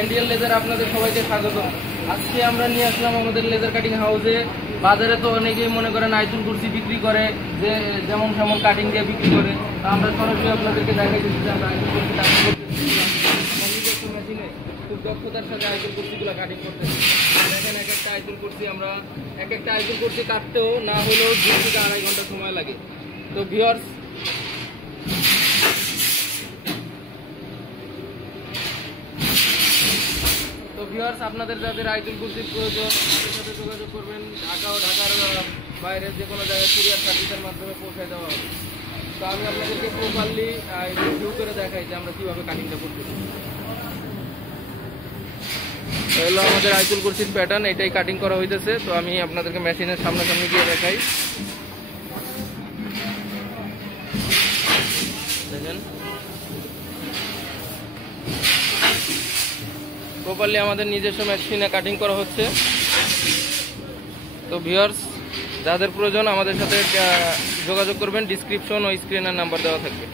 NDL laser আপনাদের সবাইকে স্বাগত। আজকে আমরা নিয়ে আসলাম আমাদের লেজার কাটিং হাউসে। বাজারে তো অনেকেই মনে করেন আইতুল কুরসি বিক্রি করে, যে যেমন সেমন কাটিং দিয়ে বিক্রি করে। আমরা সরাসরি আপনাদেরকে দেখাইতেছি যে আমরা আইতুল কুরসি কাটিং করতেছি, নিজস্ব মেশিনে খুব দক্ষতার সাথে আইতুল কুরসিগুলো কাটিং করতেছি। দেখেন এক একটা আইতুল কুরসি কাটতেও না হলেও 2 থেকে 2.5 ঘন্টা সময় লাগে। তো ভিউয়ার্স আপনাদের যাদের আইতুল কুরসির প্রয়োজন আমাদের সাথে যোগাযোগ করবেন। ঢাকা ও ঢাকার বাইরের যে কোনো জায়গায় কুরিয়ার সার্ভিসের মাধ্যমে পৌঁছে দেওয়া হবে। তো আমি আপনাদেরকে প্রপারলি রিভিউ করে দেখাই যে আমরা কীভাবে কাটিংটা করতেছি। হলো আমাদের আইতুল কুরসির প্যাটার্ন, এটাই কাটিং করা হইতেছে। তো আমি আপনাদেরকে মেশিনের সামনাসামনি গিয়ে দেখাই। দেখেন প্রপারলি আমাদের নিজস্ব মেশিনে কাটিং করা হচ্ছে। তো ভিউয়ার্স যাদের প্রয়োজন আমাদের সাথে যোগাযোগ করবেন, ডিসক্রিপশন ও স্ক্রিনের নাম্বার দেওয়া থাকবে।